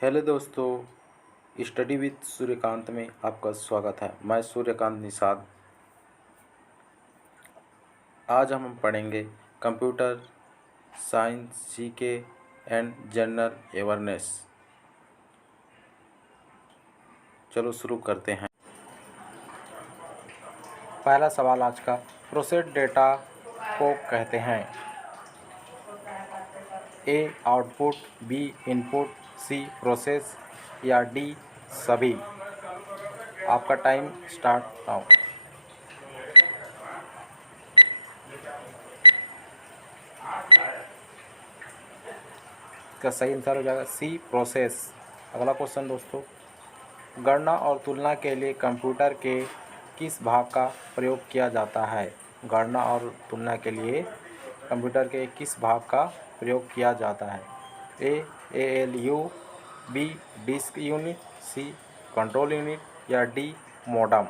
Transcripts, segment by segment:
Hello दोस्तों, study with Suryakant में आपका स्वागत है। मैं सूर्यकांत निषाद। आज हम पढ़ेंगे computer science GK and general awareness. चलो शुरू करते हैं। पहला सवाल आज का, प्रोसेस डेटा को कहते हैं ए आउटपुट, बी इनपुट, सी प्रोसेस या डी सभी। आपका टाइम स्टार्ट नाउ। इसका सही आंसर हो जाएगा सी प्रोसेस। अगला क्वेश्चन दोस्तों, गणना और तुलना के लिए कंप्यूटर के किस भाग का प्रयोग किया जाता है? गणना और तुलना के लिए कंप्यूटर के किस भाग का प्रयोग किया जाता है? ALU, B disk unit, C control unit या डी मॉडम।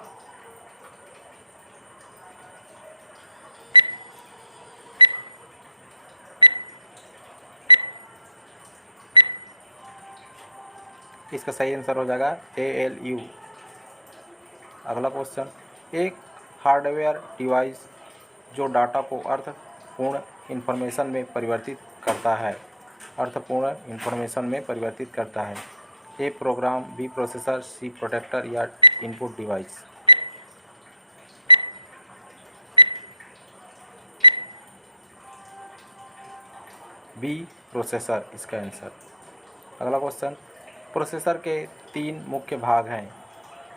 इसका सही आंसर हो जाएगा ALU। अगला क्वेश्चन, एक हार्डवेयर डिवाइस जो डाटा को अर्थपूर्ण इंफॉर्मेशन में परिवर्तित करता है, अर्थपूर्ण इंफॉर्मेशन में परिवर्तित करता है। A program, B processor, C protector या इनपुट डिवाइस। बी प्रोसेसर इसका आंसर। अगला क्वेश्चन, प्रोसेसर के तीन मुख्य भाग हैं,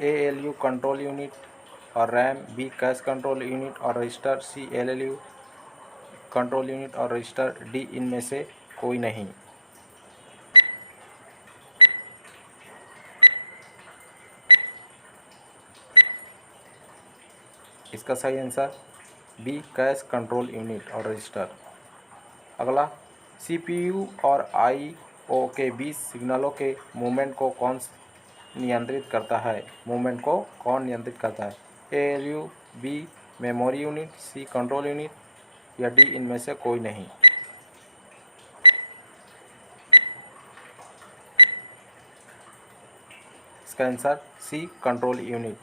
ALU कंट्रोल यूनिट और RAM, B cache control unit और register, C LLU control unit और रजिस्टर, डी इनमें से कोई नहीं। इसका सही answer B cache control unit और रजिस्टर। अगला, CPU और IO के बीच सिग्नलों के मूवमेंट को कौन नियंत्रित करता है? मूवमेंट को कौन नियंत्रित करता है? ALU, B memory unit, C control unit या डी इनमें से कोई नहीं। इसका आंसर सी कंट्रोल यूनिट।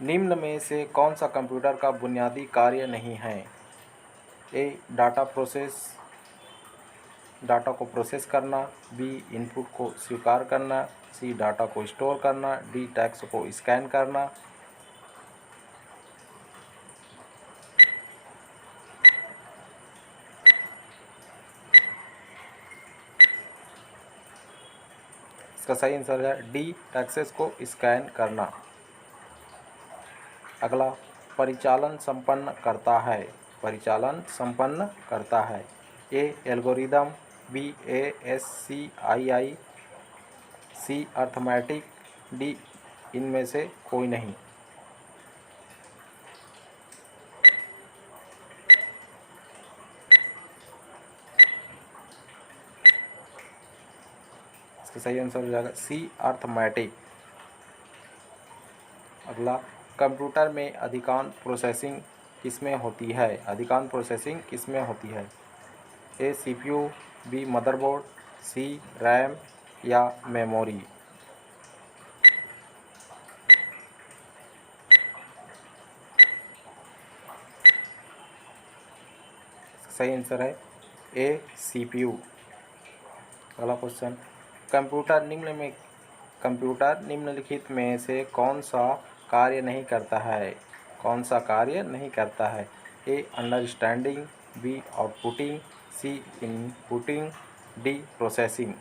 निम्न में से कौन सा कंप्यूटर का बुनियादी कार्य नहीं है? ए डाटा को प्रोसेस करना, बी इनपुट को स्वीकार करना, सी डाटा को स्टोर करना, डी टेक्स्ट को स्कैन करना। इसका सही आंसर है डी टेक्स्ट को स्कैन करना। अगला, परिचालन संपन्न करता है। परिचालन संपन्न करता है। ए एल्गोरिदम, बी ASCII, सी अर्थमेटिक, डी इनमें से कोई नहीं। इसका सही आंसर हो जाएगा सी अर्थमेटिक। अगला, कंप्यूटर में अधिकांश प्रोसेसिंग किसमें होती है? अधिकांश प्रोसेसिंग किसमें होती है? ए CPU, बी मदरबोर्ड, सी रैम या मेमोरी। सही आंसर है ए CPU। अगला क्वेश्चन, कंप्यूटर निम्नलिखित में से कौन सा कार्य नहीं करता है? कौन सा कार्य नहीं करता है? ए अंडरस्टैंडिंग, बी आउटपुटिंग, सी इनपुटिंग, डी प्रोसेसिंग।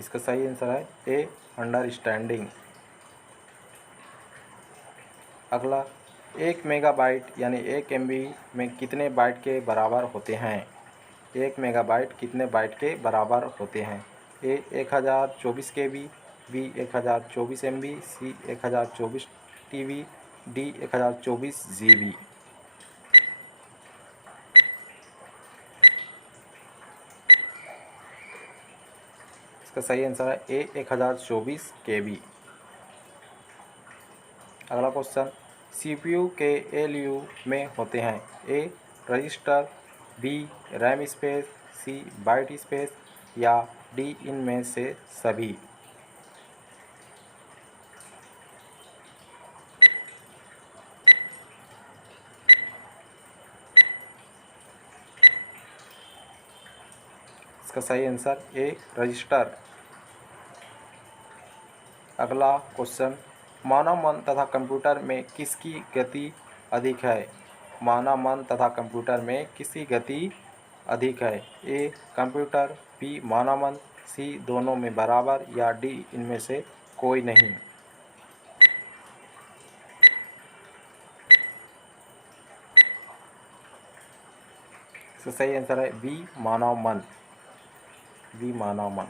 इसका सही आंसर है ए अंडरस्टैंडिंग। अगला, 1 मेगाबाइट यानी 1 MB में कितने बाइट के बराबर होते हैं? 1 मेगाबाइट कितने बाइट के बराबर होते हैं? ए 1024 KB, बी 1024 MB, सी 1024 TB, डी 1024 GB। इसका सही आंसर है ए 1024 KB। अगला क्वेश्चन, सीपीयू के एलयू में होते हैं? ए रजिस्टर, बी रैम स्पेस, सी बाइट स्पेस या डी इनमें से सभी? इसका सही आंसर ए रजिस्टर। अगला क्वेश्चन, मानव मन तथा कंप्यूटर में किसकी गति अधिक है? मानव मन तथा कंप्यूटर में किसकी गति अधिक है? ए कंप्यूटर, बी मानव मन, सी दोनों में बराबर या डी इनमें से कोई नहीं? इसका सही आंसर है बी मानव मन। बी मानव मन।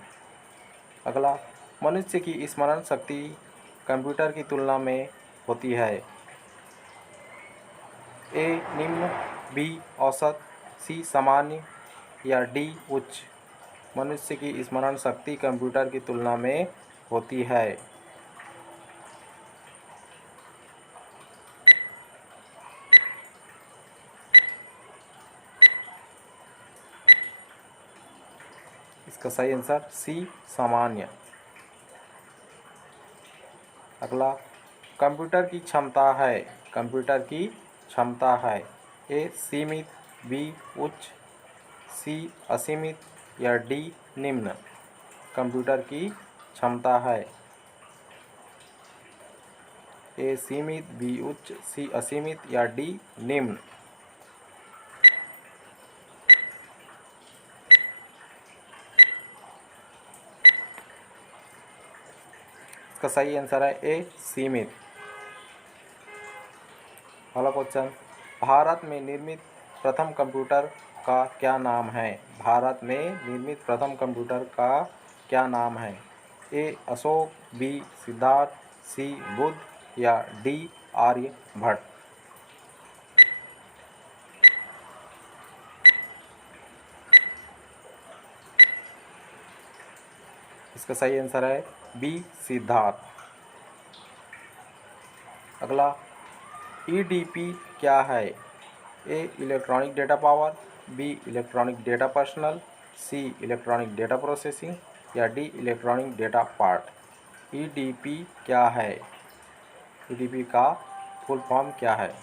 अगला, मनुष्य की स्मरण शक्ति कंप्यूटर की तुलना में होती है? ए निम्न, बी औसत, सी सामान्य या डी उच्च? मनुष्य की स्मरण शक्ति कंप्यूटर की तुलना में होती है? इसका सही आंसर सी सामान्य। अगला, कंप्यूटर की क्षमता है, कंप्यूटर की क्षमता है? ए सीमित, बी उच्च, सी असीमित या डी निम्न? कंप्यूटर की क्षमता है? ए सीमित, बी उच्च, सी असीमित या डी निम्न? इसका सही आंसर है ए सीमित। अगला क्वेश्चन, भारत में निर्मित प्रथम कंप्यूटर का क्या नाम है? भारत में निर्मित प्रथम कंप्यूटर का क्या नाम है? ए अशोक, बी सिद्धार्थ, सी बुद्ध या डी आर्यभट्ट? इसका सही आंसर है बी सिद्धार्थ। अगला, ईडीपी क्या है? A electronic data power, B electronic data personal, C electronic data processing या D electronic data part? EDP क्या है? ईडीपी का फुल फॉर्म क्या है?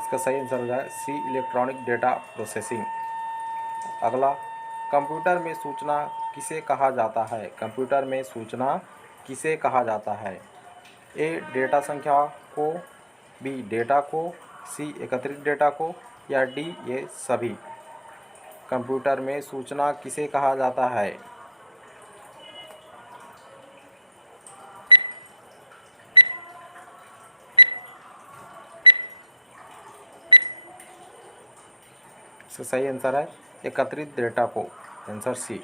इसका सही आंसर हो जाए सी इलेक्ट्रॉनिक डेटा प्रोसेसिंग। अगला, कंप्यूटर में सूचना किसे कहा जाता है? कंप्यूटर में सूचना किसे कहा जाता है? ए डेटा संख्या को, बी डेटा को, सी एकत्रित डेटा को या डी ये सभी? कंप्यूटर में सूचना किसे कहा जाता है? इसका सही आंसर है एकत्रित डेटा को, आंसर सी।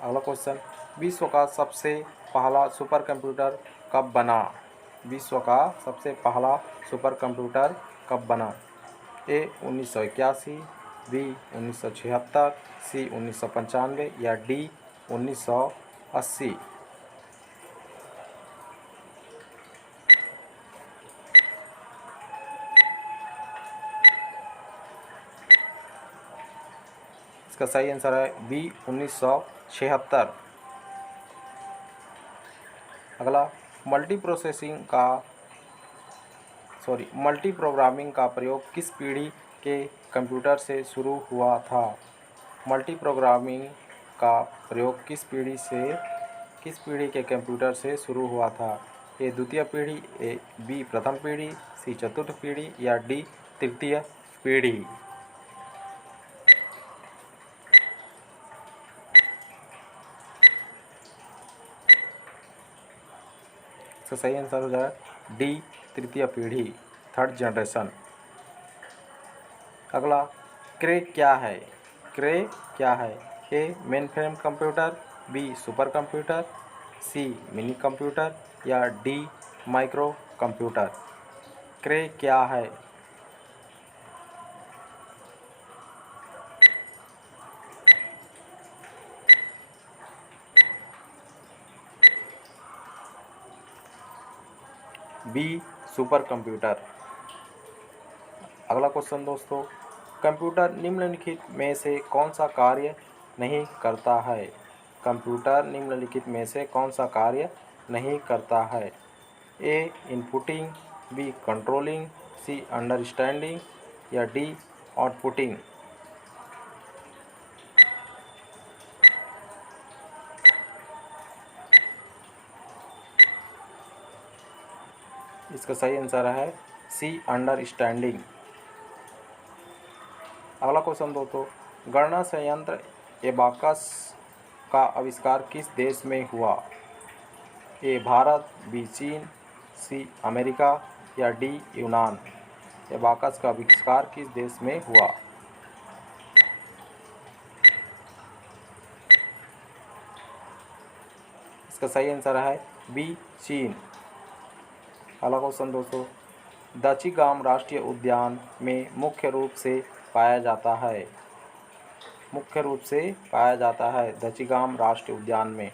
अगला क्वेश्चन, विश्व का सबसे पहला सुपर कंप्यूटर कब बना? विश्व का सबसे पहला सुपर कंप्यूटर कब बना? ए 1981, बी 1976, सी 1995 या डी 1980? इसका सही आंसर है बी 1976। अगला, मल्टी प्रोग्रामिंग का प्रयोग किस पीढ़ी के कंप्यूटर से शुरू हुआ था? मल्टी प्रोग्रामिंग का प्रयोग किस पीढ़ी के कंप्यूटर से शुरू हुआ था? ए द्वितीय पीढ़ी, ए बी प्रथम पीढ़ी, सी चतुर्थ पीढ़ी या डी तृतीय पीढ़ी? इसका सही आंसर हो जाएगा डी तृतीय पीढ़ी, थर्ड जनरेशन। अगला, क्रे क्या है? क्रे क्या है? A mainframe computer, B super computer, C mini computer या डी माइक्रो कंप्यूटर? क्रे क्या है? B super computer. अगला क्वेश्चन दोस्तों, कंप्यूटर निम्नलिखित में से कौन सा कार्य नहीं करता है? कंप्यूटर निम्नलिखित में से कौन सा कार्य नहीं करता है? ए इनपुटिंग, बी कंट्रोलिंग, सी अंडरस्टैंडिंग या डी आउटपुटिंग। इसका सही आंसर है सी अंडरस्टैंडिंग। अगला क्वेश्चन दोस्तों, गणना संयंत्र एबाकस का आविष्कार किस देश में हुआ? ए भारत, बी चीन, सी अमेरिका या डी यूनान। एबाकस का आविष्कार किस देश में हुआ? इसका सही आंसर है बी चीन। अगला क्वेश्चन दोस्तों, दचिगाम राष्ट्रीय उद्यान में मुख्य रूप से पाया जाता है? मुख्य रूप से पाया जाता है दचिगाम राष्ट्रीय उद्यान में?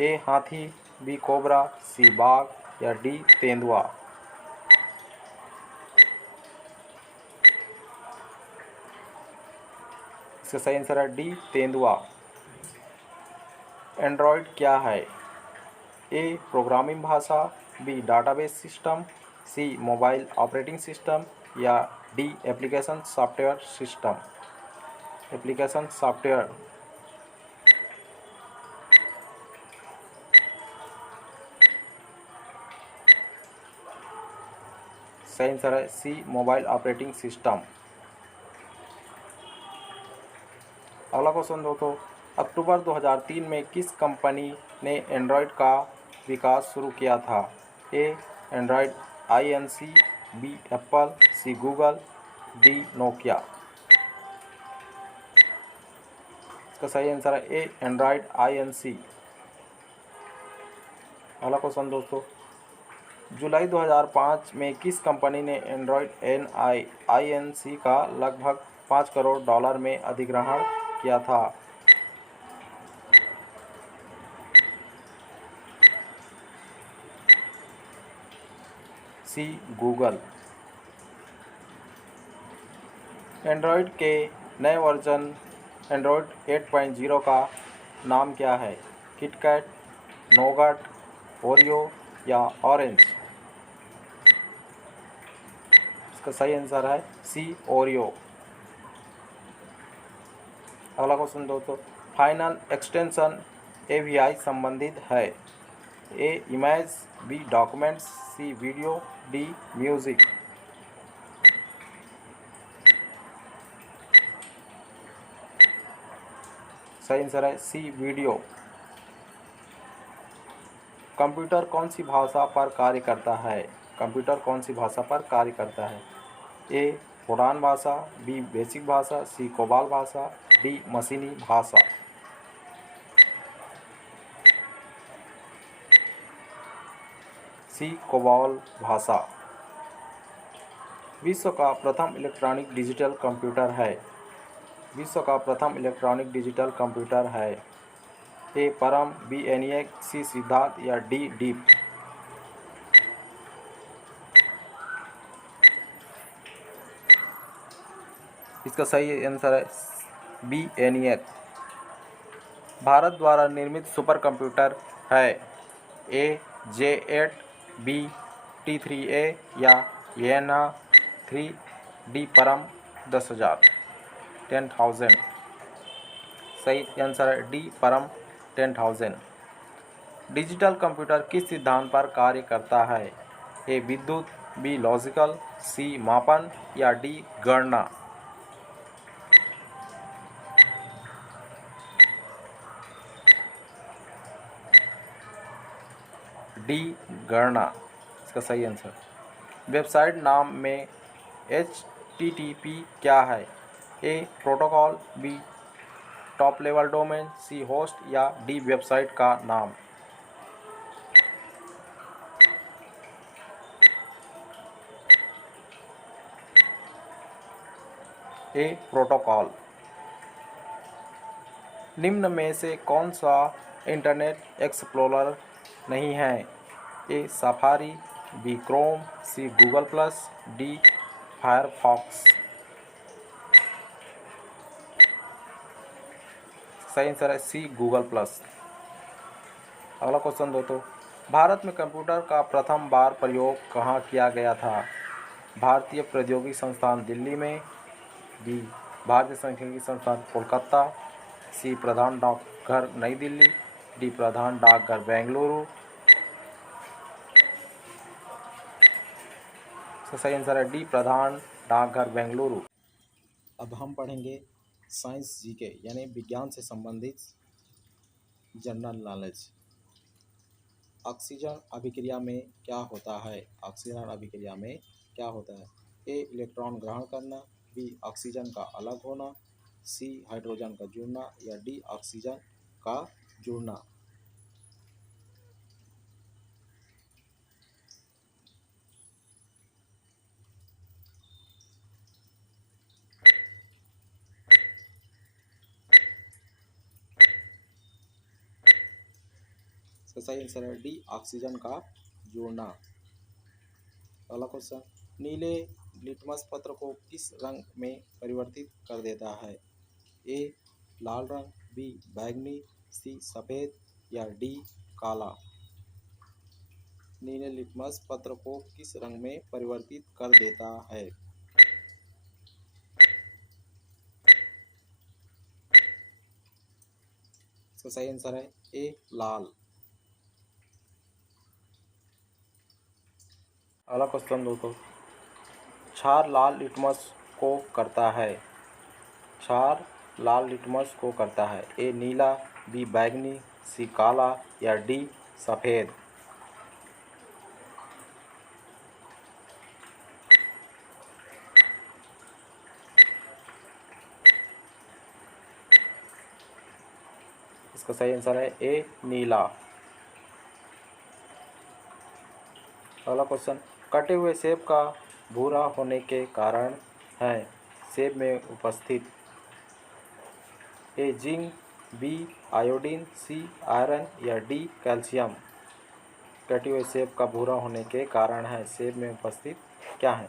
ए हाथी, बी कोबरा, सी बाघ या डी तेंदुआ। इसका सही आंसर है डी तेंदुआ। एंड्रॉयड क्या है? ए प्रोग्रामिंग भाषा, बी डाटाबेस सिस्टम, सी मोबाइल ऑपरेटिंग सिस्टम या D application software system. Application software. सही आंसर है सी मोबाइल ऑपरेटिंग सिस्टम। अगला क्वेश्चन दोस्तों, अक्टूबर 2003 में किस कंपनी ने एंड्रॉयड का विकास शुरू किया था? ए Android INC, B Apple, C Google, D Nokia. इसका सही आंसर है ए एंड्रॉयड INC। अगला क्वेश्चन दोस्तों, जुलाई 2005 में किस कंपनी ने एंड्रॉयड INC का लगभग $5 करोड़ में अधिग्रहण किया था? C Google. एंड्रॉयड के नए वर्जन एंड्रॉयड 8.0 का नाम क्या है? किटकैट, नोगट, ओरियो या ऑरेंज। इसका सही आंसर है सी ओरियो। अगला क्वेश्चन दोस्तों, फाइनल एक्सटेंशन AVI संबंधित है? ए इमेज, बी डॉक्यूमेंट्स, सी वीडियो, डी म्यूजिक। सही आंसर है सी वीडियो। कंप्यूटर कौन सी भाषा पर कार्य करता है? कंप्यूटर कौन सी भाषा पर कार्य करता है? ए पुरान भाषा, बी बेसिक भाषा, सी कोबाल भाषा, डी मशीनी भाषा। सी कोबाल भाषा। विश्व का प्रथम इलेक्ट्रॉनिक डिजिटल कंप्यूटर है? विश्व का प्रथम इलेक्ट्रॉनिक डिजिटल कंप्यूटर है? ए परम, बी ENIAC, सी सिद्धार्थ या डी डीप। इसका सही आंसर है बी ENIAC। भारत द्वारा निर्मित सुपर कंप्यूटर है? ए J8, बी T3A या Yenna 3, डी परम 10,000। सही आंसर है डी परम 10,000। डिजिटल कंप्यूटर किस सिद्धांत पर कार्य करता है? ए विद्युत, बी लॉजिकल, सी मापन या डी गणना। डी गणना इसका सही आंसर। वेबसाइट नाम में HTTP क्या है? A protocol, B top level domain, C host या डी वेबसाइट का नाम। A protocol. निम्न में से कौन सा इंटरनेट एक्सप्लोरर नहीं है? A Safari, B Chrome, C Google Plus, D Firefox. सही आंसर है सी गूगल प्लस। अगला क्वेश्चन दोस्तों, भारत में कंप्यूटर का प्रथम बार प्रयोग कहाँ किया गया था? भारतीय प्रौद्योगिकी संस्थान दिल्ली में, बी भारतीय सांख्यिकी संस्थान कोलकाता, सी प्रधान डाकघर नई दिल्ली, डी प्रधान डाकघर बेंगलुरु। सही आंसर है डी प्रधान डाकघर बेंगलुरु। अब हम पढ़ेंगे साइंस जीके यानी विज्ञान से संबंधित जनरल नॉलेज। ऑक्सीजन अभिक्रिया में क्या होता है? ऑक्सीजन अभिक्रिया में क्या होता है? ए इलेक्ट्रॉन ग्रहण करना, बी ऑक्सीजन का अलग होना, सी हाइड्रोजन का जुड़ना या डी ऑक्सीजन का जुड़ना। सही आंसर है डी ऑक्सीजन का जुड़ना। अगला क्वेश्चन, नीले लिटमस पत्र को किस रंग में परिवर्तित कर देता है? ए लाल रंग, बी बैंगनी, सी सफ़ेद या डी काला। नीले लिटमस पत्र को किस रंग में परिवर्तित कर देता है? सही आंसर है ए लाल। अगला क्वेश्चन दोस्तों, क्षार लाल लिटमस को करता है? क्षार लाल लिटमस को करता है। ए नीला, बी बैंगनी, सी काला या डी सफ़ेद। इसका सही आंसर है ए नीला। अगला क्वेश्चन, कटे हुए सेब का भूरा होने के कारण है? सेब में उपस्थित A zinc, B iodine, C iron या डी कैल्शियम। कटे हुए सेब का भूरा होने के कारण है, सेब में उपस्थित क्या है?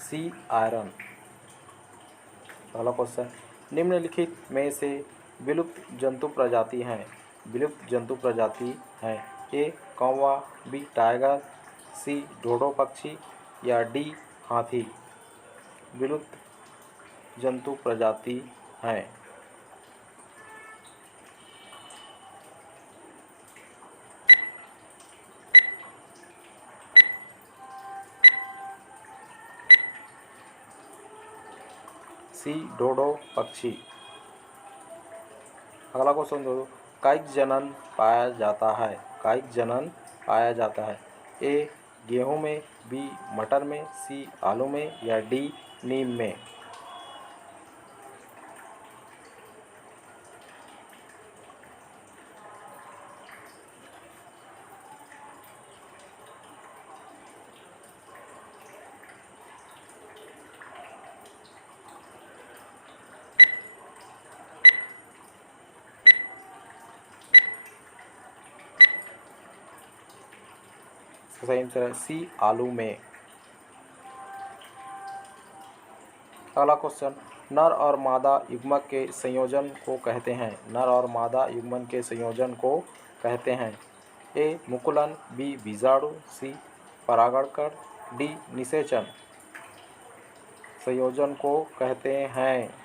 C iron. अगला क्वेश्चन, निम्नलिखित में से विलुप्त जंतु प्रजाति हैं? विलुप्त जंतु प्रजाति हैं ए कौवा, बी टाइगर, सी ढोढ़ो पक्षी या डी हाथी। विलुप्त जंतु प्रजाति हैं। सी ढोढ़ो पक्षी। अगला क्वेश्चन दो, कायिक जनन पाया जाता है? कायिक जनन पाया जाता है। ए गेहूं में, बी मटर में, सी आलू में या डी नीम में। सही आंसर है सी आलू में। अगला क्वेश्चन, नर और मादा युग्मक के संयोजन को कहते हैं? नर और मादा युग्मन के संयोजन को कहते हैं। ए मुकुलन, बी बीजाणु, सी परागणकण, डी निषेचन। संयोजन को कहते हैं।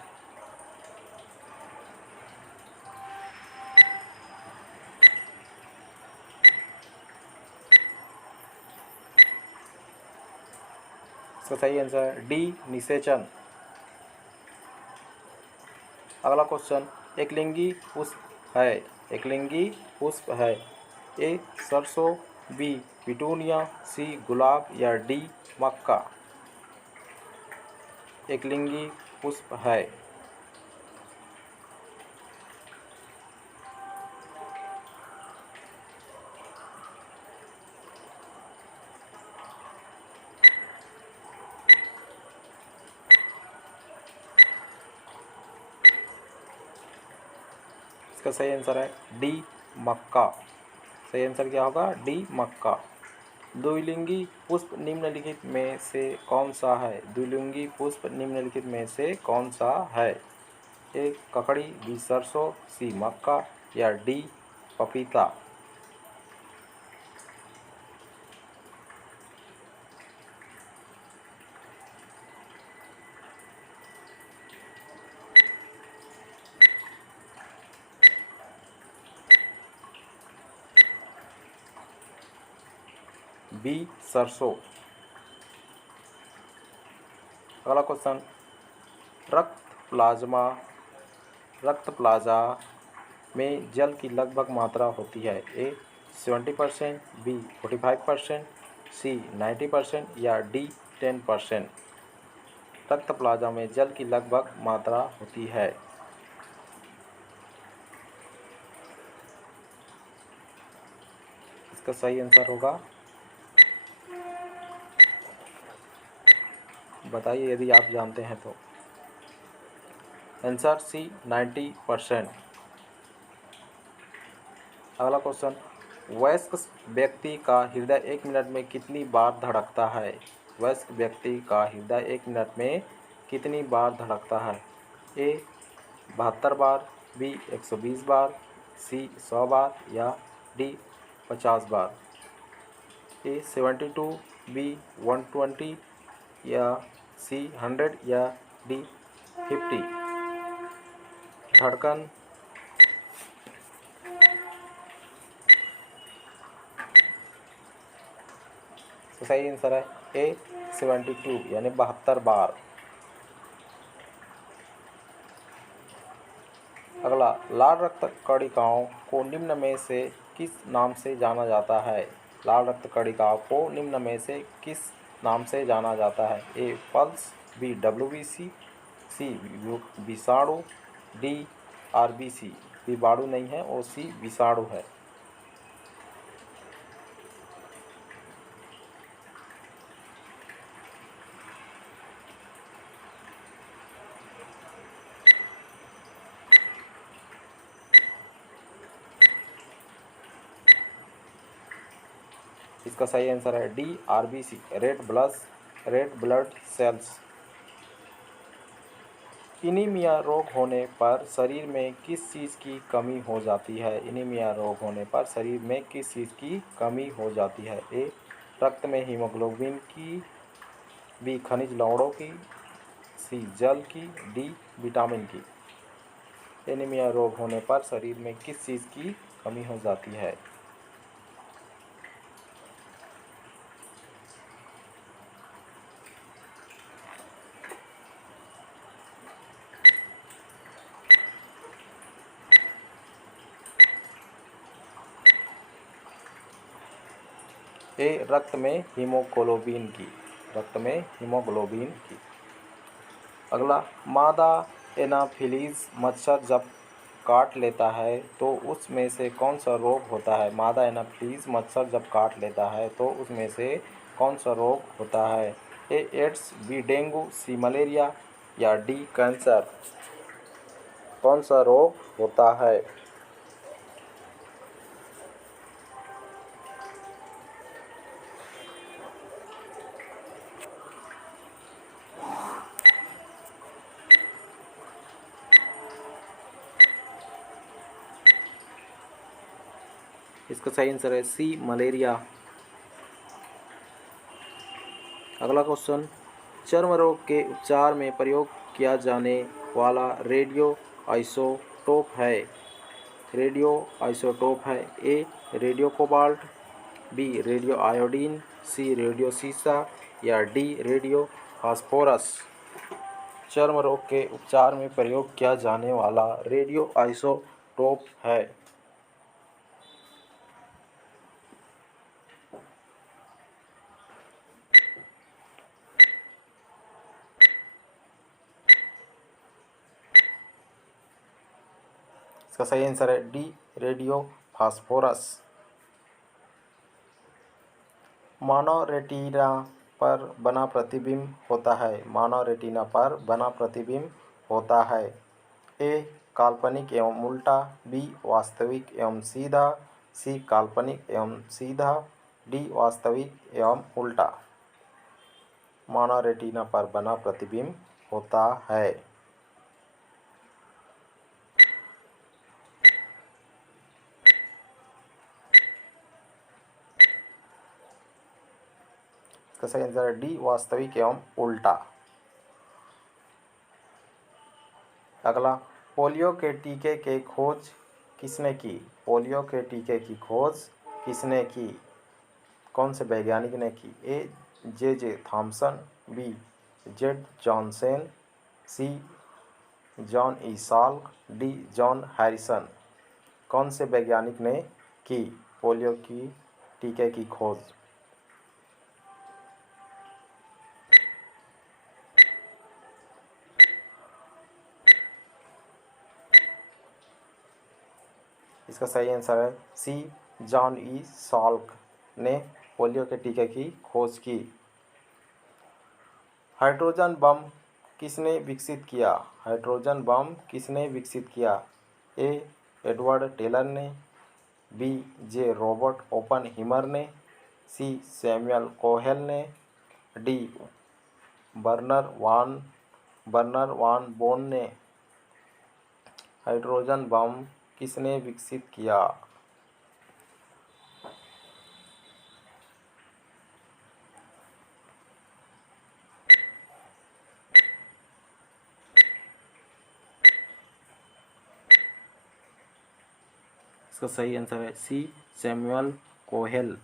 सही आंसर है डी निषेचन। अगला क्वेश्चन, एकलिंगी पुष्प है? एकलिंगी पुष्प है। ए सरसों, बी पिटूनिया, सी गुलाब या डी मक्का। एकलिंगी पुष्प है। इसका सही आंसर है डी मक्का। सही आंसर क्या होगा? डी मक्का। द्विलिंगी पुष्प निम्नलिखित में से कौन सा है? द्विलिंगी पुष्प निम्नलिखित में से कौन सा है? ए ककड़ी, बी सरसों, सी मक्का या डी पपीता। बी सरसों। अगला क्वेश्चन, रक्त प्लाज्मा में जल की लगभग मात्रा होती है? ए 70%, बी 45%, सी 90% या डी 10%। रक्त प्लाज्मा में जल की लगभग मात्रा होती है। इसका सही आंसर होगा, बताइए यदि आप जानते हैं तो। Answer C 90%। अगला क्वेश्चन, वयस्क व्यक्ति का हृदय 1 मिनट में कितनी बार धड़कता है? वयस्क व्यक्ति का हृदय 1 मिनट में कितनी बार धड़कता है? ए 72 बार, बी 120 बार, सी 100 बार या डी 50 बार। ए 72, बी 120 या सी 100 या डी 50। धड़कन तो सही आंसर है ए 72 यानी 72 बार। अगला, लाल रक्त कणिकाओं को निम्न में से किस नाम से जाना जाता है? लाल रक्त कणिकाओं को निम्न में से किस नाम से जाना जाता है? ए पल्स, बी डब्ल्यूबीसी, सी विषाणु, डी आरबीसी। विषाणु नहीं है और सी विषाणु है। इसका सही आंसर है D RBC, red blood cells. Anaemia रोग होने पर शरीर में किस चीज़ की कमी हो जाती है? एनीमिया रोग होने पर शरीर में किस चीज़ की कमी हो जाती है? ए रक्त में हीमोग्लोबिन की, बी खनिज लवणों की, सी जल की, डी विटामिन की। एनीमिया रोग होने पर शरीर में किस चीज़ की कमी हो जाती है? ए रक्त में हीमोग्लोबिन की। रक्त में हीमोग्लोबिन की। अगला, मादा एनाफिलीज मच्छर जब काट लेता है तो उसमें से कौन सा रोग होता है? मादा एनाफिलीज मच्छर जब काट लेता है तो उसमें से कौन सा रोग होता है? ए एड्स, बी डेंगू, सी मलेरिया या डी कैंसर। कौन सा रोग होता है? इसका सही आंसर है सी मलेरिया। अगला क्वेश्चन, चर्म रोग के उपचार में प्रयोग किया जाने वाला रेडियो आइसोटोप है? रेडियो आइसोटोप है A radio cobalt, B radio iodine, C radio सीसा या डी रेडियो फास्फोरस। चर्म रोग के उपचार में प्रयोग किया जाने वाला रेडियो आइसोटोप है। इसका सही आंसर है डी रेडियो फास्फोरस। मानव रेटिना पर बना प्रतिबिंब होता है? मानव रेटिना पर बना प्रतिबिंब होता है? ए काल्पनिक एवं उल्टा, बी वास्तविक एवं सीधा, सी काल्पनिक एवं सीधा, डी वास्तविक एवं उल्टा। मानव रेटिना पर बना प्रतिबिंब होता है। इसका सही आंसर है डी वास्तविक एवं उल्टा। अगला, पोलियो के टीके की खोज किसने की? पोलियो के टीके की खोज किसने की? कौन से वैज्ञानिक ने की? A J Thomson, B Z Johnson, C John E Salk, D John Harrison. कौन से वैज्ञानिक ने की पोलियो की टीके की खोज? इसका सही आंसर है सी जॉन ई साल्क ने पोलियो के टीके की खोज की। हाइड्रोजन बम किसने विकसित किया? हाइड्रोजन बम किसने विकसित किया? ए एडवर्ड टेलर ने, बी जे रॉबर्ट ओपनहीमर ने, सी सैमुअल कोहेल ने, डी बर्नर वान बोन ने। हाइड्रोजन बम किसने विकसित किया? इसका सही आंसर है सी सैमुअल कोहेल।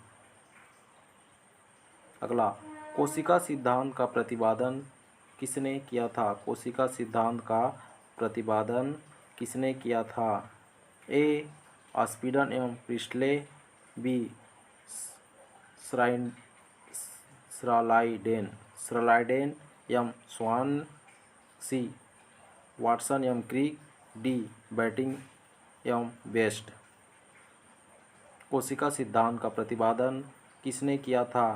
अगला, कोशिका सिद्धांत का प्रतिपादन किसने किया था? कोशिका सिद्धांत का प्रतिपादन किसने किया था? ए ऑस्पिडन एवं प्रिस्टले, बी श्रालाइडेन एवं स्वान, सी वाटसन एवं क्रिक, डी बैटिंग एवं बेस्ट। कोशिका सिद्धांत का प्रतिपादन किसने किया था?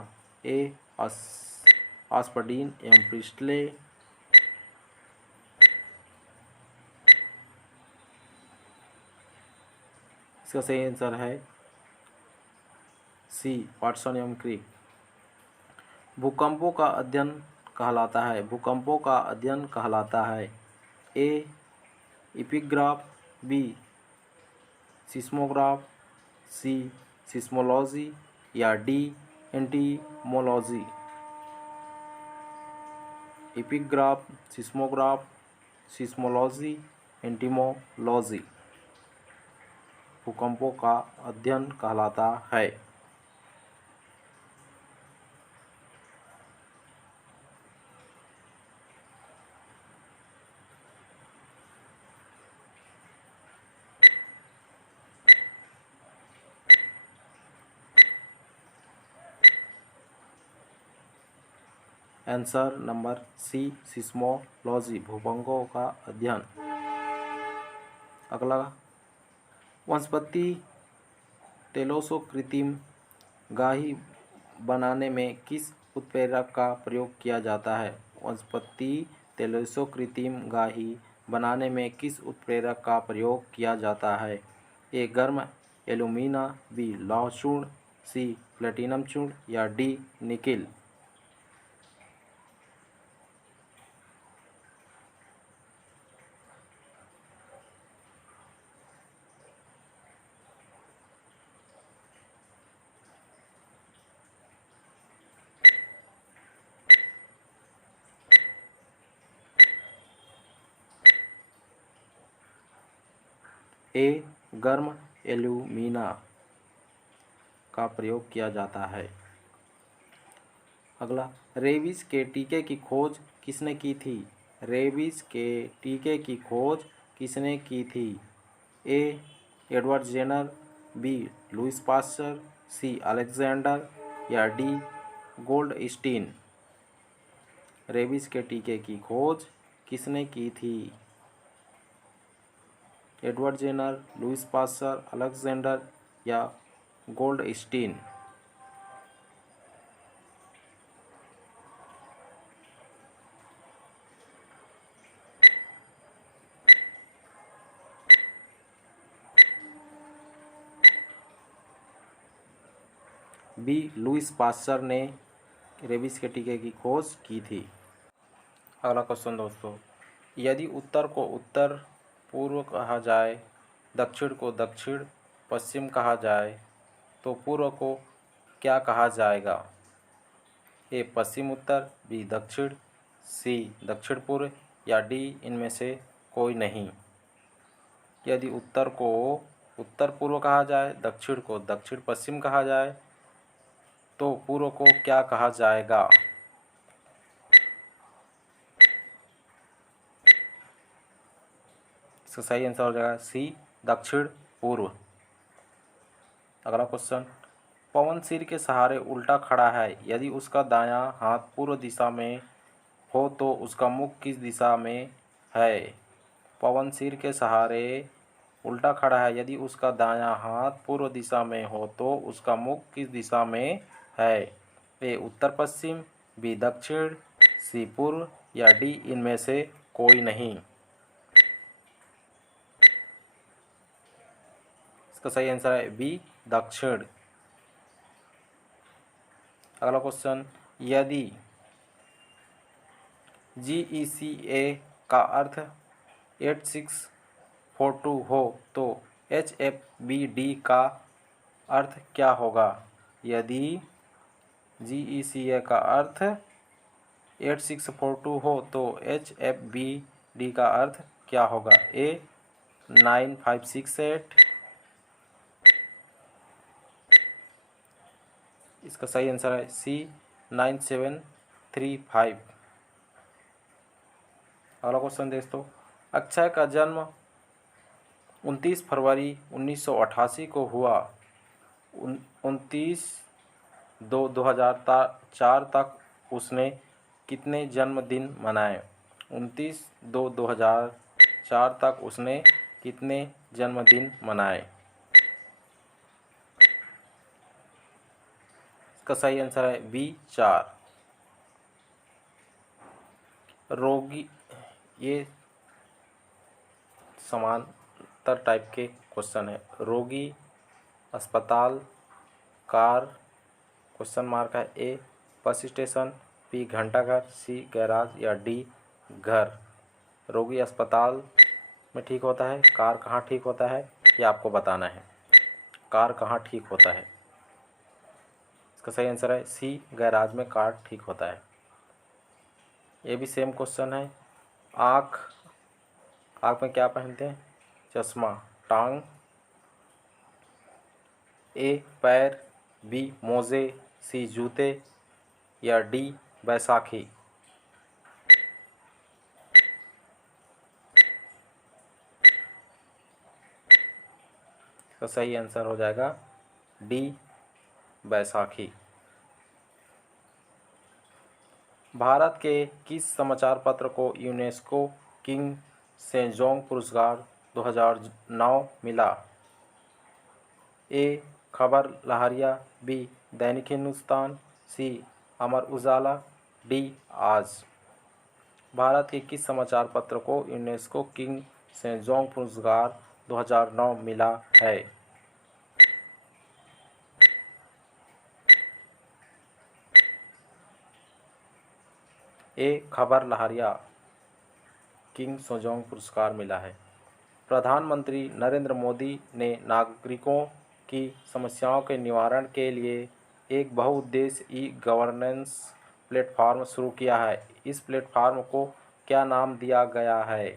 ए ऑस्पर्डिन एवं प्रिस्टले, इसका सही आंसर है सी वाटसन एवं क्रिक। भूकंपों का अध्ययन कहलाता है। भूकंपों का अध्ययन कहलाता है A epigraph, B seismograph, C seismology या D entomology. Epigraph, seismograph, seismology, entomology. भूकंपों का अध्ययन कहलाता है। आंसर नंबर सी सिस्मोलॉजी, भूकंपों का अध्ययन। अगला, वनस्पति तेलों कृत्रिम गाही बनाने में किस उत्प्रेरक का प्रयोग किया जाता है? वनस्पति तेलों कृत्रिम गाही बनाने में किस उत्प्रेरक का प्रयोग किया जाता है? ए गर्म एल्यूमिना, बी लौह चूर्ण, सी प्लेटिनम चूर्ण या डी निकिल। ए गर्म एल्यूमिना का प्रयोग किया जाता है। अगला, रेबीज के टीके की खोज किसने की थी? रेबीज के टीके की खोज किसने की थी? A Edward Jenner, B Louis Pasteur, C Alexander या डी गोल्डस्टीन। रेबीज के टीके की खोज किसने की थी? Edward Jenner, Louis Pasteur, Alexander या गोल्डस्टीन। बी लुईस पास्चर ने रेबीज के टीके की खोज की थी। अगला क्वेश्चन दोस्तों, यदि उत्तर को उत्तर पूर्व कहा जाए, दक्षिण को दक्षिण पश्चिम कहा जाए, तो पूर्व को क्या कहा जाएगा? ए पश्चिम उत्तर, बी दक्षिण, सी दक्षिण पूर्व या डी इनमें से कोई नहीं। यदि उत्तर को उत्तर पूर्व कहा जाए, दक्षिण को दक्षिण पश्चिम कहा जाए, तो पूर्व को क्या कहा जाएगा? इसका सही आंसर हो जाएगा सी दक्षिण पूर्व। अगला क्वेश्चन, पवन सिर के सहारे उल्टा खड़ा है, यदि उसका दायां हाथ पूर्व दिशा में हो तो उसका मुख किस दिशा में है? पवन सिर के सहारे उल्टा खड़ा है, यदि उसका दायां हाथ पूर्व दिशा में हो तो उसका मुख किस दिशा में है? ए उत्तर पश्चिम, बी दक्षिण, सी पूर्व या डी इनमें से कोई नहीं। इसका सही आंसर है बी दक्षिण। अगला क्वेश्चन, यदि GECA का अर्थ 8642 हो तो HFBD का अर्थ क्या होगा? यदि GECA का अर्थ 8642 हो तो HFBD का अर्थ क्या होगा? ए 9568, इसका सही आंसर है सी 9735। अगला क्वेश्चन दोस्तों, अक्षय का जन्म 29 फरवरी 1988 को हुआ। 29/2/2004 तक उसने कितने जन्मदिन मनाए? 29/2/2004 तक उसने कितने जन्मदिन मनाए? इसका सही आंसर है बी 4। रोगी, ये समांतर टाइप के क्वेश्चन है। रोगी, अस्पताल, कार, क्वेश्चन मार्क है। ए बस स्टेशन, बी घंटाघर, सी गैराज या डी घर। रोगी अस्पताल में ठीक होता है, कार कहाँ ठीक होता है ये आपको बताना है। कार कहाँ ठीक होता है? इसका सही आंसर है सी गैराज में कार ठीक होता है। ये भी सेम क्वेश्चन है। आँख में क्या पहनते हैं? चश्मा। टांग, ए पैर, बी मोजे, सी जूते या डी बैसाखी। इसका सही आंसर हो जाएगा डी बैसाखी। भारत के किस समाचार पत्र को यूनेस्को किंग सेजोंग पुरस्कार 2009 मिला? ए खबर लहरिया, बी दैनिक हिंदुस्तान, सी अमर उजाला, डी आज। भारत के किस समाचार पत्र को यूनेस्को किंग सेजोंग पुरस्कार 2009 मिला है? ए खबर लहरिया किंग सेजोंग पुरस्कार मिला है। प्रधानमंत्री नरेंद्र मोदी ने नागरिकों की समस्याओं के निवारण के लिए एक बहुउद्देशीय ई-गवर्नेंस प्लेटफॉर्म शुरू किया है। इस प्लेटफॉर्म को क्या नाम दिया गया है?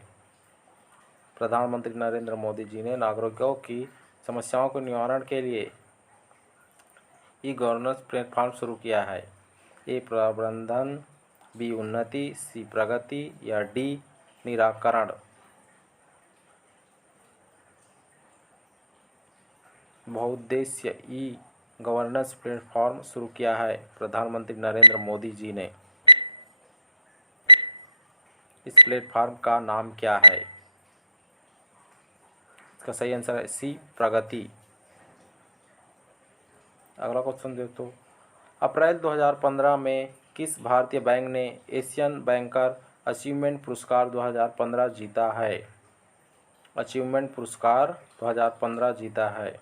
प्रधानमंत्री नरेंद्र मोदी जी ने नागरिकों की समस्याओं के निवारण के लिए ई-गवर्नेंस प्लेटफॉर्म शुरू किया है। ए प्रबंधन, बी उन्नति, सी प्रगति या डी निराकरण। बहुउद्देशीय ई गवर्नेंस प्लेटफॉर्म शुरू किया है प्रधानमंत्री नरेंद्र मोदी जी ने। इस प्लेटफॉर्म का नाम क्या है? इसका सही आंसर है सी प्रगति। अगला क्वेश्चन देखो, अप्रैल 2015 में किस भारतीय बैंक ने एशियन बैंकर अचीवमेंट पुरस्कार 2015 जीता है? अचीवमेंट पुरस्कार 2015 जीता है।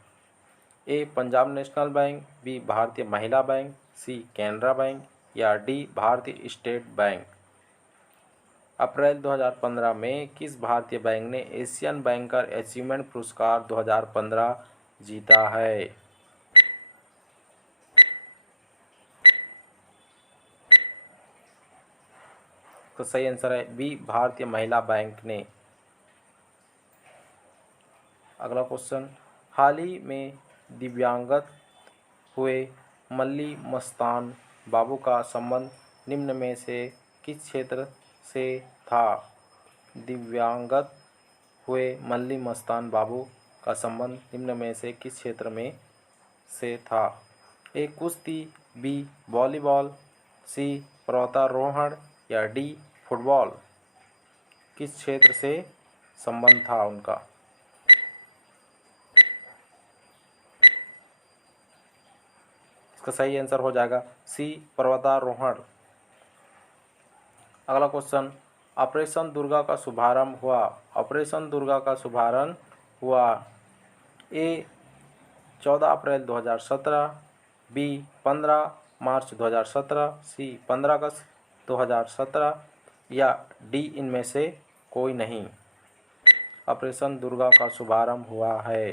ए पंजाब नेशनल बैंक, बी भारतीय महिला बैंक, सी कैनरा बैंक या डी भारतीय स्टेट बैंक। अप्रैल 2015 में किस भारतीय बैंक ने एशियन बैंकर अचीवमेंट पुरस्कार 2015 जीता है? तो सही आंसर है बी भारतीय महिला बैंक ने। अगला क्वेश्चन, हाल ही में दिव्यांगत हुए मल्ली मस्तान बाबू का संबंध निम्न में से किस क्षेत्र से था? दिव्यांगत हुए मल्ली मस्तान बाबू का संबंध निम्न में से किस क्षेत्र में से था? ए कुश्ती, बी वॉलीबॉल, सी पर्वतारोहण या डी फुटबॉल। किस क्षेत्र से संबंध था उनका? इसका सही आंसर हो जाएगा सी पर्वतारोहण। अगला क्वेश्चन, ऑपरेशन दुर्गा का शुभारंभ हुआ। ऑपरेशन दुर्गा का शुभारंभ हुआ ए 14 अप्रैल 2017, बी 15 मार्च 2017, सी 15 अगस्त 2017 या डी इनमें से कोई नहीं। ऑपरेशन दुर्गा का शुभारंभ हुआ है।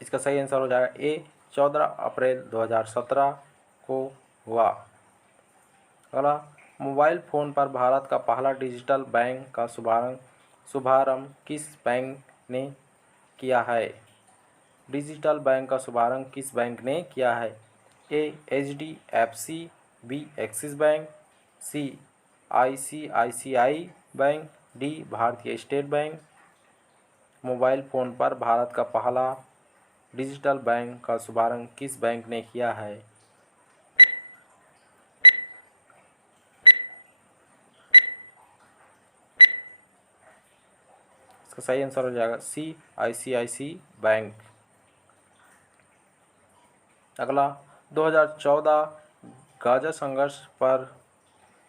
इसका सही आंसर हो जाएगा ए 14 अप्रैल 2017 को हुआ। अगला, मोबाइल फ़ोन पर भारत का पहला डिजिटल बैंक का शुभारंभ किस बैंक ने किया है? डिजिटल बैंक का शुभारंभ किस बैंक ने किया है? ए HDFC, बी एक्सिस बैंक, सी ICICI बैंक, डी भारतीय स्टेट बैंक। मोबाइल फ़ोन पर भारत का पहला डिजिटल बैंक का शुभारंभ किस बैंक ने किया है? इसका सही आंसर हो जाएगा सी ICICI बैंक। अगला, 2014 गाजा संघर्ष पर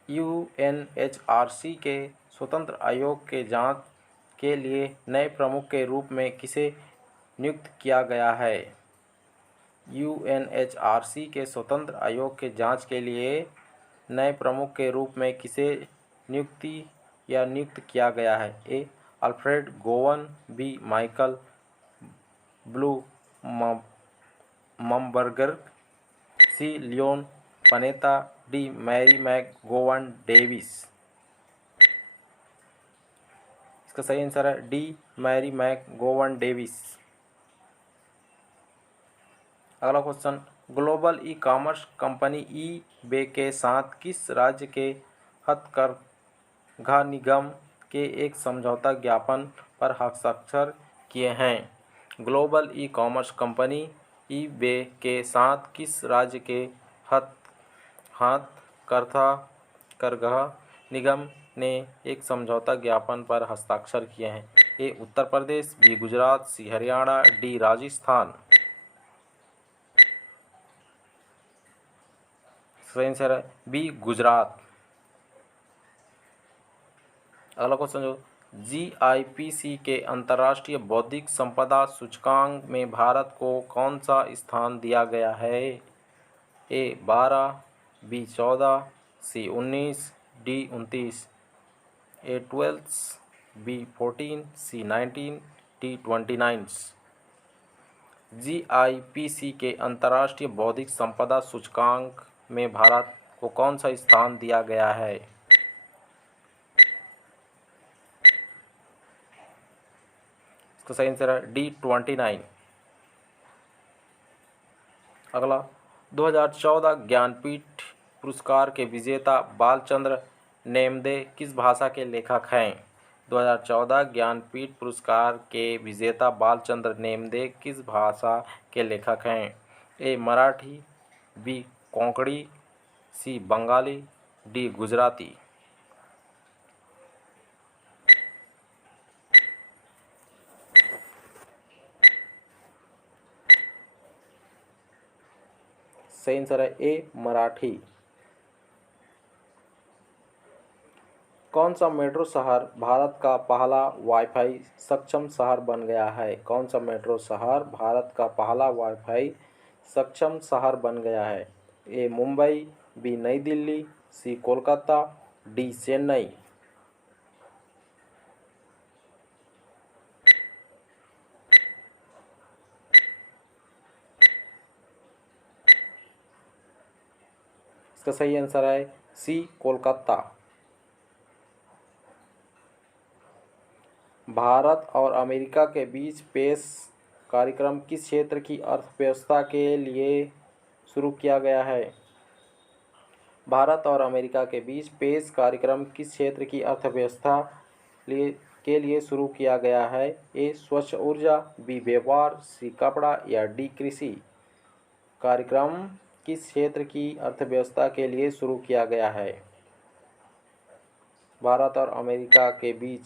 UNHRC के स्वतंत्र आयोग के जांच के लिए नए प्रमुख के रूप में किसे नियुक्त किया गया है? UNHRC के स्वतंत्र आयोग के जांच के लिए नए प्रमुख के रूप में किसे नियुक्त किया गया है? A Alfred Gowan, B Michael Bloomberger, C Leon Panetta, D Mary McGowan Davis. इसका सही आंसर है डी मैरी मैकगोवन डेविस। अगला question, global e commerce company eBay के साथ किस राज्य के हथकरघा निगम के एक समझौता ज्ञापन पर हस्ताक्षर किए हैं? Global e commerce company eBay के साथ किस राज्य के हथकरघा निगम ने एक समझौता ज्ञापन पर हस्ताक्षर किए हैं? ए उत्तर प्रदेश, बी गुजरात, सी हरियाणा, डी राजस्थान। सही आंसर है बी गुजरात। अगला क्वेश्चन, जो GIPC के अंतर्राष्ट्रीय बौद्धिक संपदा सूचकांक में भारत को कौन सा स्थान दिया गया है? ए 12, बी 14, सी 19, डी 29, ए 12, बी 14, सी 19, डी 29। GIPC के अंतर्राष्ट्रीय बौद्धिक संपदा सूचकांक में भारत को कौन सा स्थान दिया गया है? इसका सही आंसर है डी 29। अगला, 2014 ज्ञानपीठ पुरस्कार के विजेता बालचंद्र नेमदे किस भाषा के लेखक हैं? 2014 ज्ञानपीठ पुरस्कार के विजेता बालचंद्र नेमदे किस भाषा के लेखक हैं? ए मराठी, बी कोंकणी, सी बंगाली, डी गुजराती। सही आंसर है ए मराठी। कौन सा मेट्रो शहर भारत का पहला वाईफाई सक्षम शहर बन गया है? कौन सा मेट्रो शहर भारत का पहला वाईफाई सक्षम शहर बन गया है? ए मुंबई, बी नई दिल्ली, सी कोलकाता, डी चेन्नई। इसका सही आंसर है सी कोलकाता। भारत और अमेरिका के बीच पेस कार्यक्रम किस क्षेत्र की अर्थव्यवस्था के लिए शुरू किया गया है? भारत और अमेरिका के बीच पेस कार्यक्रम किस क्षेत्र की अर्थव्यवस्था के लिए शुरू किया गया है? ए स्वच्छ ऊर्जा, बी व्यापार, सी कपड़ा या डी कृषि। कार्यक्रम किस क्षेत्र की अर्थव्यवस्था के लिए शुरू किया गया है? भारत और अमेरिका के बीच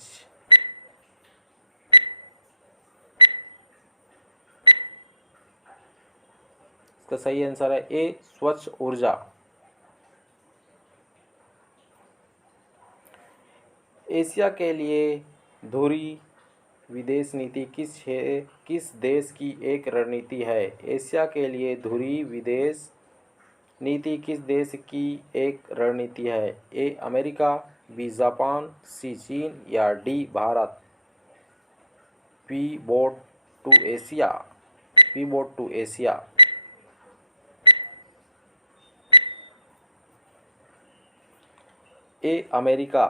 इसका सही आंसर है ए स्वच्छ ऊर्जा। एशिया के लिए धुरी विदेश नीति किस देश की एक रणनीति है? एशिया के लिए धुरी विदेश नीति किस देश की एक रणनीति है? A America, B Japan, C चीन या D Bharat. Pivot to Asia. Pivot to Asia. A America,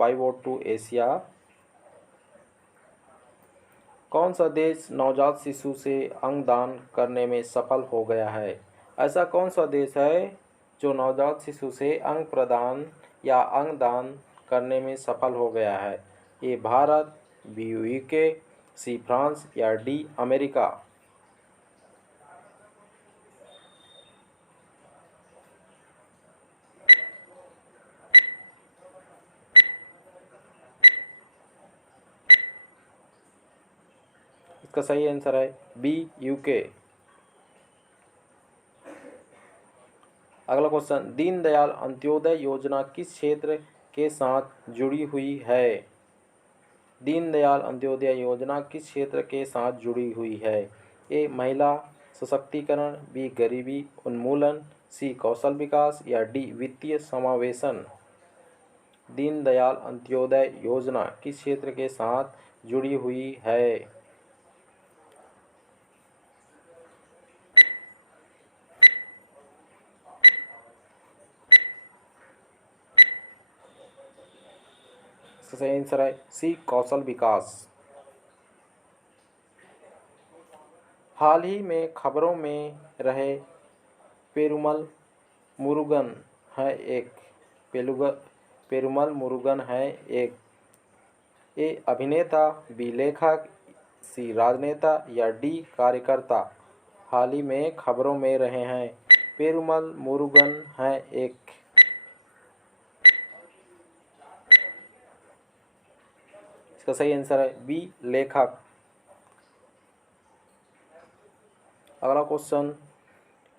pivot to Asia. कौन सा देश नवजात शिशु से अंगदान करने में सफल हो गया है? ऐसा कौन सा देश है जो नवजात शिशु से अंग प्रदान या अंगदान करने में सफल हो गया है? A Bharat, B UK, C France या डी अमेरिका। इसका सही आंसर है बी यूके। अगला क्वेश्चन, दीनदयाल अंत्योदय योजना किस क्षेत्र के साथ जुड़ी हुई है? दीनदयाल अंत्योदय योजना किस क्षेत्र के साथ जुड़ी हुई है? ए महिला सशक्तिकरण, बी गरीबी उन्मूलन, सी कौशल विकास या डी वित्तीय समावेशन। दीनदयाल अंत्योदय योजना किस क्षेत्र के साथ जुड़ी हुई है? सही आंसर है सी कौशल विकास। हाल ही में खबरों में रहे पेरुमल मुरुगन है एक पेरुमल मुरुगन है एक ए अभिनेता, बी लेखक, सी राजनेता या डी कार्यकर्ता। हाल ही में खबरों में रहे हैं पेरुमल मुरुगन है एक। इसका सही आंसर है बी लेखक। अगला क्वेश्चन,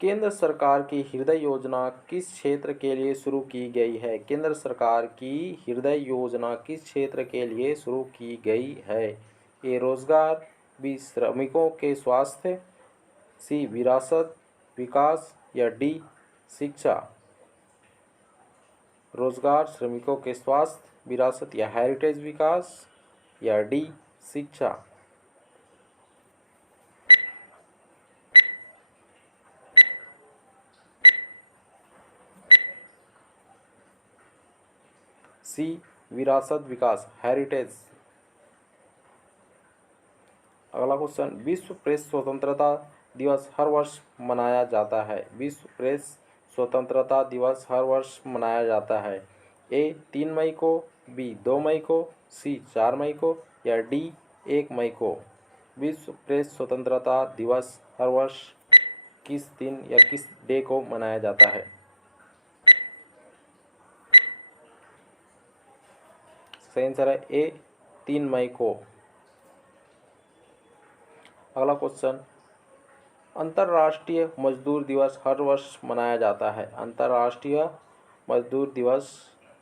केंद्र सरकार की हृदय योजना किस क्षेत्र के लिए शुरू की गई है? केंद्र सरकार की हृदय योजना किस क्षेत्र के लिए शुरू की गई है? ए रोजगार, बी श्रमिकों के स्वास्थ्य, सी विरासत विकास या डी शिक्षा। रोजगार, श्रमिकों के स्वास्थ्य, विरासत या हेरिटेज विकास या डी शिक्षा। सी विरासत विकास, हेरिटेज। अगला क्वेश्चन, विश्व प्रेस स्वतंत्रता दिवस हर वर्ष मनाया जाता है। विश्व प्रेस स्वतंत्रता दिवस हर वर्ष मनाया जाता है। ए 3 मई को, बी 2 मई को, सी 4 मई को या डी 1 मई को। विश्व प्रेस स्वतंत्रता दिवस हर वर्ष किस दिन या किस डे को मनाया जाता है? सही आंसर है ए 3 मई को। अगला क्वेश्चन, अंतर्राष्ट्रीय मजदूर दिवस हर वर्ष मनाया जाता है। अंतर्राष्ट्रीय मजदूर दिवस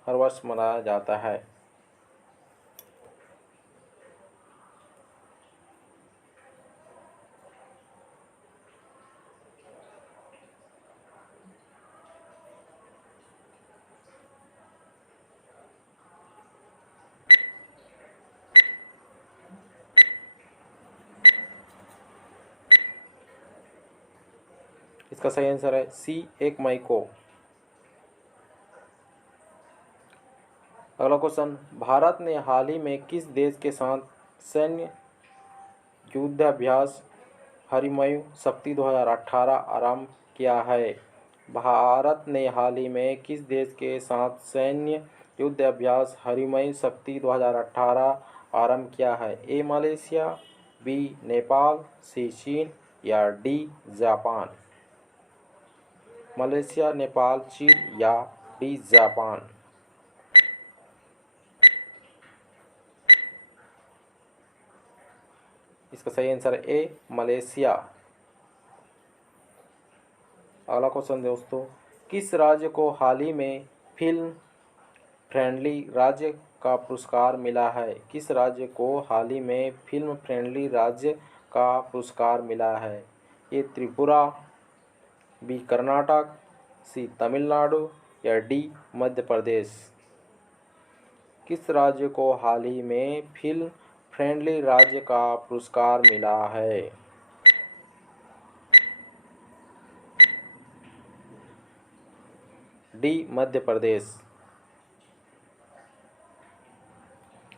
हर वर्ष मनाया जाता है। इसका सही आंसर है सी 1 मई को। अगला क्वेश्चन, भारत ने हाल ही में किस देश के साथ सैन्य युद्धाभ्यास हरिमयु शक्ति 2018 आरंभ किया है? भारत ने हाल ही में किस देश के साथ सैन्य युद्धाभ्यास हरिमयु शक्ति 2018 आरंभ किया है? ए मलेशिया, बी नेपाल, सी चीन या डी जापान? मलेशिया, नेपाल, चीन या डी जापान? इसका सही आंसर है ए मलेशिया। अगला क्वेश्चन दोस्तों, किस राज्य को हाल ही में फिल्म फ्रेंडली राज्य का पुरस्कार मिला है? किस राज्य को हाल ही में फिल्म फ्रेंडली राज्य का पुरस्कार मिला है? ए त्रिपुरा, बी कर्नाटक, सी तमिलनाडु या डी मध्य प्रदेश? किस राज्य को हाल ही में फिल्म फ्रेंडली राज्य का पुरस्कार मिला है? डी मध्य प्रदेश।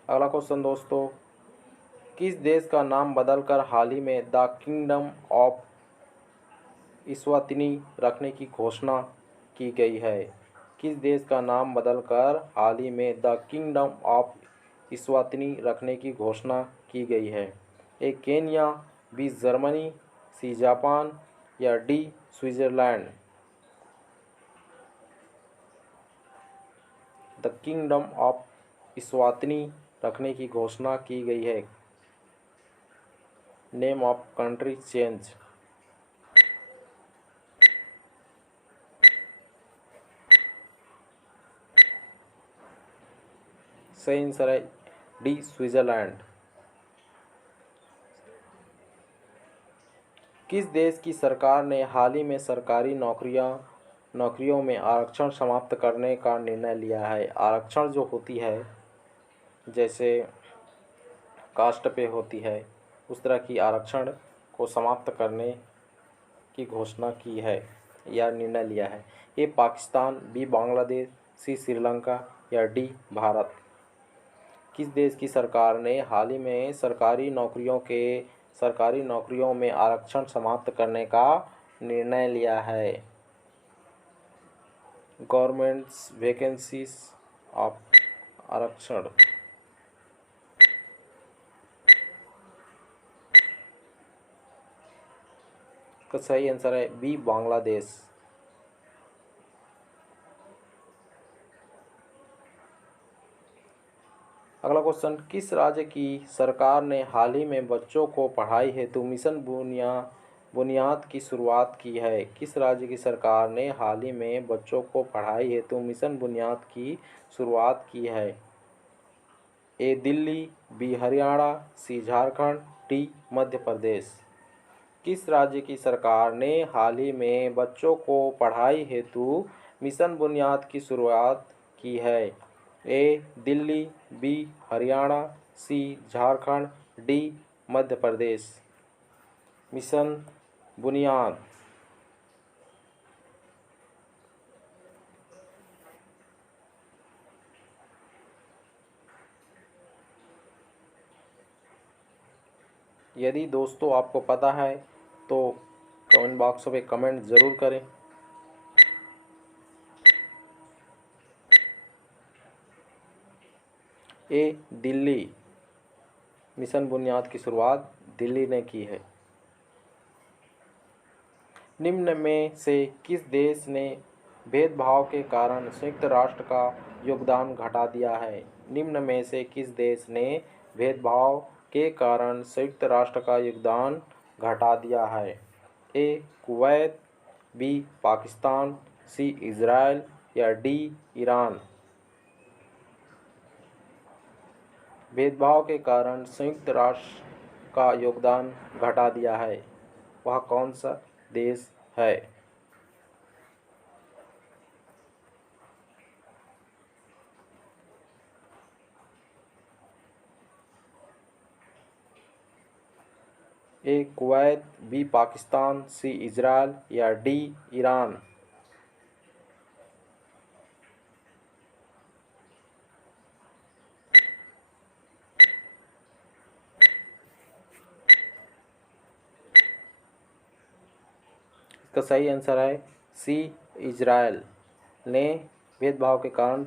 अगला क्वेश्चन दोस्तों, किस देश का नाम बदलकर हाल ही में द किंगडम ऑफ इस्वातिनी रखने की घोषणा की गई है? किस देश का नाम बदलकर हाल ही में द किंगडम ऑफ इस्वातिनी रखने की घोषणा की गई है? A Kenya, B Germany, C Japan या D Switzerland? The kingdom of Eswatini रखने की घोषणा की गई है। Name of country change. सही आंसर है डी स्विट्जरलैंड। किस देश की सरकार ने हाल ही में सरकारी नौकरियों में आरक्षण समाप्त करने का निर्णय लिया है? आरक्षण जो होती है, जैसे कास्ट पे होती है, उस तरह की आरक्षण को समाप्त करने की घोषणा की है या निर्णय लिया है। ए पाकिस्तान, बी बांग्लादेश, सी श्रीलंका या डी भारत? किस देश की सरकार ने हाल ही में सरकारी नौकरियों में आरक्षण समाप्त करने का निर्णय लिया है? गवर्नमेंट्स वैकेंसीज ऑफ आरक्षण। का सही आंसर है बी बांग्लादेश। अगला क्वेश्चन, किस राज्य की सरकार ने हाल ही में बच्चों को पढ़ाई हेतु मिशन बुनियाद की शुरुआत की है? किस राज्य की सरकार ने हाल ही में बच्चों को पढ़ाई हेतु मिशन बुनियाद की शुरुआत की है? ए दिल्ली, बी हरियाणा, सी झारखंड, डी मध्य प्रदेश? किस राज्य की सरकार ने हाल ही में बच्चों को पढ़ाई हेतु मिशन बुनियाद की शुरुआत की है? ए दिल्ली, बी हरियाणा, सी झारखंड, डी मध्य प्रदेश? मिशन बुनियाद। यदि दोस्तों आपको पता है तो कमेंट बॉक्स में कमेंट ज़रूर करें। ए दिल्ली, मिशन बुनियाद की शुरुआत दिल्ली ने की है। निम्न में से किस देश ने भेदभाव के कारण संयुक्त राष्ट्र का योगदान घटा दिया है? निम्न में से किस देश ने भेदभाव के कारण संयुक्त राष्ट्र का योगदान घटा दिया है? A Kuwait, B Pakistan, C Israel या डी ईरान? भेदभाव के कारण संयुक्त राष्ट्र का योगदान घटा दिया है, वह कौन सा देश है? A Kuwait, B Pakistan, C Israel या डी ईरान। इसका सही आंसर है सी इजराइल ने भेदभाव के कारण